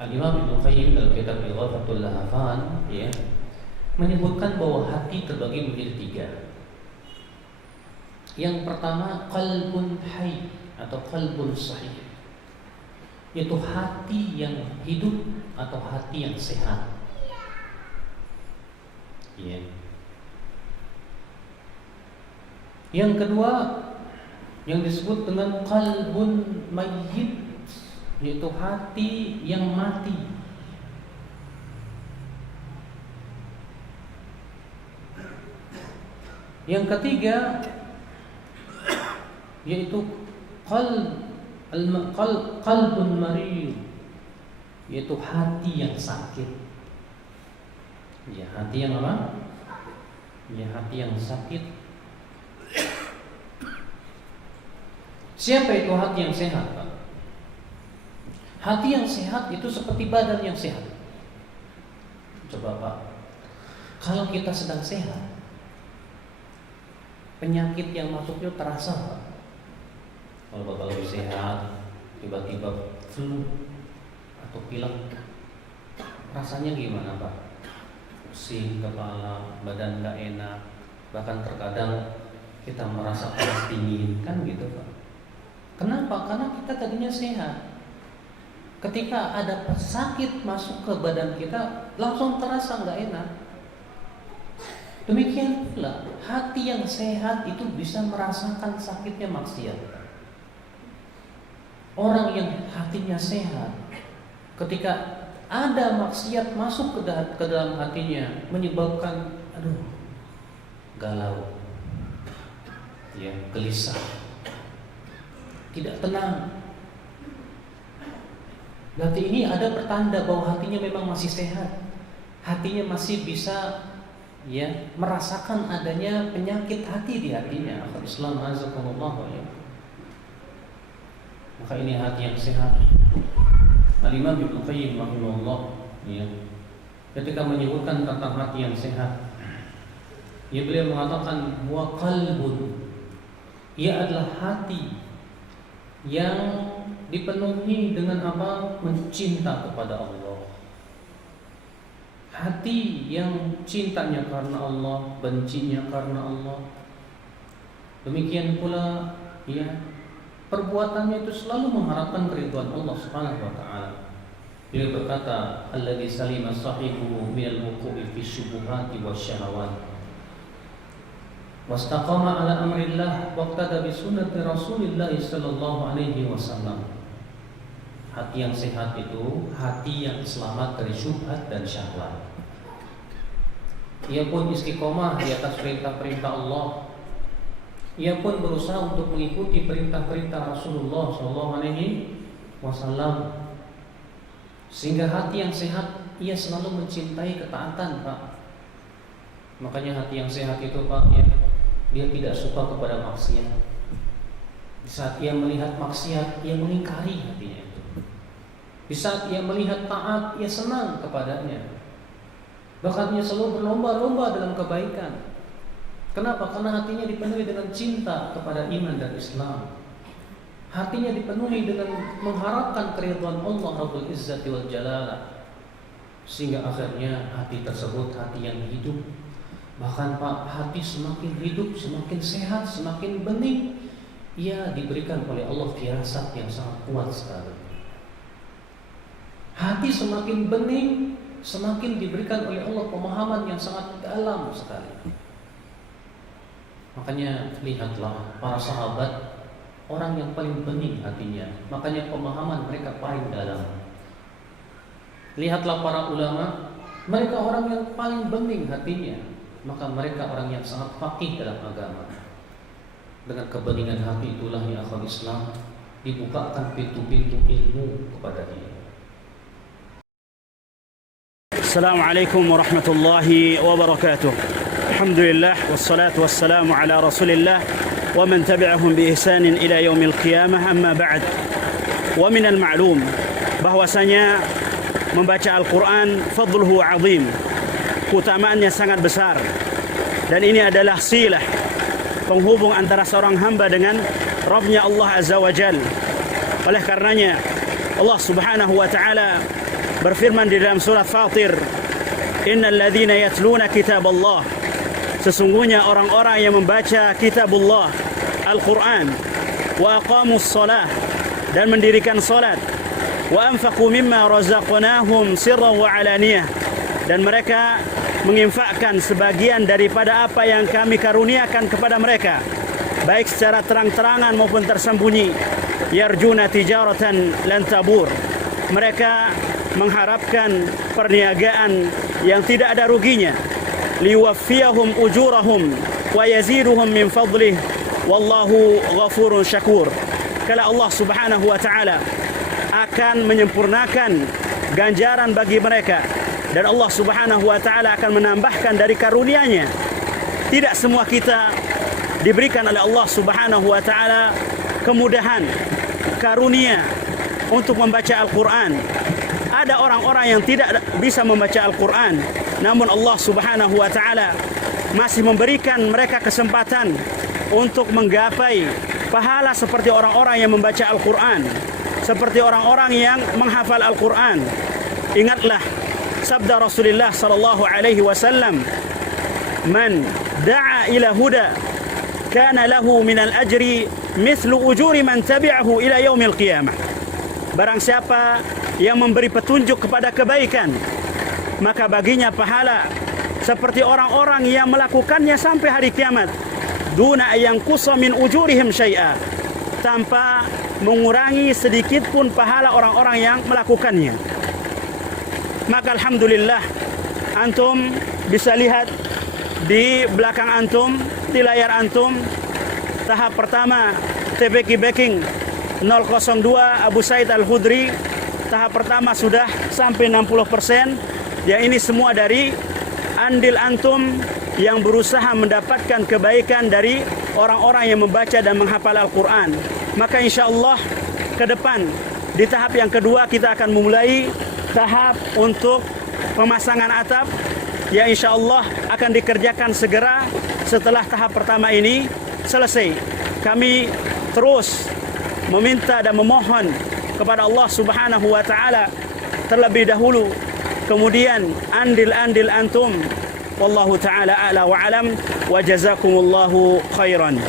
Al-Imam Ibnu Qayyim dalam kitab Ighathatul Lahafan ya, menyebutkan bahwa hati terbagi menjadi tiga. Yang pertama qalbun hayy atau qalbun sahih, yaitu hati yang hidup atau hati yang sehat. Ya. Yang kedua yang disebut dengan qalbun mayyit, yaitu hati yang mati. Yang ketiga yaitu qalbun marid, yaitu hati yang sakit. Ya, hati yang apa? Ya, hati yang sakit. Siapa itu hati yang sehat, Pak? Hati yang sehat itu seperti badan yang sehat. Coba Pak, kalau kita sedang sehat, penyakit yang masuknya terasa Pak. Kalau Bapak lagi sehat, tiba-tiba flu atau pilek, rasanya gimana Pak? Pusing kepala, badan gak enak, bahkan terkadang kita merasa panas dingin, kan gitu Pak. Kenapa? Karena kita tadinya sehat. Ketika ada sakit masuk ke badan kita, langsung terasa gak enak. Demikian pula hati yang sehat itu bisa merasakan sakitnya maksiat. Orang yang hatinya sehat, ketika ada maksiat masuk ke dalam hatinya, menyebabkan galau, ya, gelisah, tidak tenang. Berarti ini ada pertanda bahwa hatinya memang masih sehat, hatinya masih bisa ya merasakan adanya penyakit hati di hatinya. Islam azakumullah ya. Maka ini hati yang sehat. Al-Imam Ibnu Qayyim rahimahullah ya, ketika menyebutkan tentang hati yang sehat, ya, beliau mengatakan wa qalbun, ia adalah hati yang dipenuhi dengan apa? Mencinta kepada Allah. Hati yang cintanya karena Allah, bencinya karena Allah. Demikian pula ya, perbuatannya itu selalu mengharapkan keridhaan Allah Subhanahu wa taala. Beliau berkata, alladzi salima sahibuhu minal wuqu'i fi syubuhati wasyahawat wastaqama ala amrillah waqtada bi sunnati Rasulillah sallallahu alaihi wasallam. Hati yang sehat itu hati yang selamat dari syubhat dan syahwat. Ia pun istiqomah di atas perintah-perintah Allah. Ia pun berusaha untuk mengikuti perintah-perintah Rasulullah sallallahu alaihi wasallam. Sehingga hati yang sehat ia selalu mencintai ketaatan, Pak. Makanya hati yang sehat itu, Pak, ya, dia tidak suka kepada maksiat. Di saat ia melihat maksiat, ia mengingkari hatinya itu. Di saat ia melihat taat, ia senang kepadanya. Bahkan ia selalu berlomba-lomba dalam kebaikan. Kenapa? Karena hatinya dipenuhi dengan cinta kepada iman dan Islam. Hatinya dipenuhi dengan mengharapkan keridhaan Allah Rabbul Izzati wal Jalalah. Sehingga akhirnya hati tersebut hati yang hidup. Bahkan Pak, hati semakin hidup, semakin sehat, semakin bening, ia diberikan oleh Allah firasat yang sangat kuat sekali. Hati semakin bening, semakin diberikan oleh Allah pemahaman yang sangat dalam sekali. Makanya lihatlah para sahabat, orang yang paling bening hatinya, makanya pemahaman mereka paling dalam. Lihatlah para ulama, mereka orang yang paling bening hatinya, maka mereka orang yang sangat faqih dalam agama. Dengan kebeningan hati itulah ya akhwat Islam, dibukakan pintu-pintu ilmu kepada dia. Assalamualaikum warahmatullahi wabarakatuh. Alhamdulillah wassalatu wassalamu ala Rasulillah wa man tabi'ahum bi ihsanin ila yaumil qiyamah, amma ba'd. Wa minal ma'lum bahwasanya membaca Al-Qur'an fadluhu 'azim. Keutamaannya sangat besar. Dan ini adalah silah penghubung antara seorang hamba dengan Rabbnya Allah Azza wa Jalla. Oleh karenanya Allah Subhanahu wa taala berfirman di dalam surat Fatir, innal ladzina yatluna kitaballah, sesungguhnya orang-orang yang membaca kitabullah, Al-Quran, wa aqamus shalah, dan mendirikan salat, wa anfaqu mimma razaqnahum sirran wa alaniyah, dan mereka menginfakkan sebagian daripada apa yang kami karuniakan kepada mereka, baik secara terang-terangan maupun tersembunyi, yarjuna tijaratan lan tabur, mereka mengharapkan perniagaan yang tidak ada ruginya, liwaffiyahum ujurahum wa yaziduhum min fadlih wallahu ghafurun syakur. Kala Allah Subhanahu wa taala akan menyempurnakan ganjaran bagi mereka, dan Allah Subhanahu wa taala akan menambahkan dari karunia-Nya. Tidak semua kita diberikan oleh Allah Subhanahu wa taala kemudahan, karunia untuk membaca Al-Qur'an. Ada orang-orang yang tidak bisa membaca Al-Quran, namun Allah Subhanahu wa taala masih memberikan mereka kesempatan untuk menggapai pahala seperti orang-orang yang membaca Al-Quran, seperti orang-orang yang menghafal Al-Quran. Ingatlah sabda Rasulullah sallallahu alaihi wasallam, man da'a ila huda kana lahu minal ajri mithlu ujuri man tabi'ahu ila yaumil qiyamah. Barang siapa yang memberi petunjuk kepada kebaikan, maka baginya pahala seperti orang-orang yang melakukannya sampai hari kiamat, duna yanqusa min ujurihim syai'a, tanpa mengurangi sedikit pun pahala orang-orang yang melakukannya. Maka alhamdulillah, antum bisa lihat di belakang antum, di layar antum, tahap pertama TBK Backing 002 Abu Said Al-Khudri, tahap pertama sudah sampai 60%. Ya, ini semua dari andil antum yang berusaha mendapatkan kebaikan dari orang-orang yang membaca dan menghafal Al-Quran. Maka insya Allah ke depan di tahap yang kedua kita akan memulai tahap untuk pemasangan atap. Ya, insya Allah akan dikerjakan segera setelah tahap pertama ini selesai. Kami terus meminta dan memohon kepada Allah Subhanahu wa taala terlebih dahulu, kemudian andil-andil antum. Wallahu taala a'la wa alam, wa jazakumullahu khairan.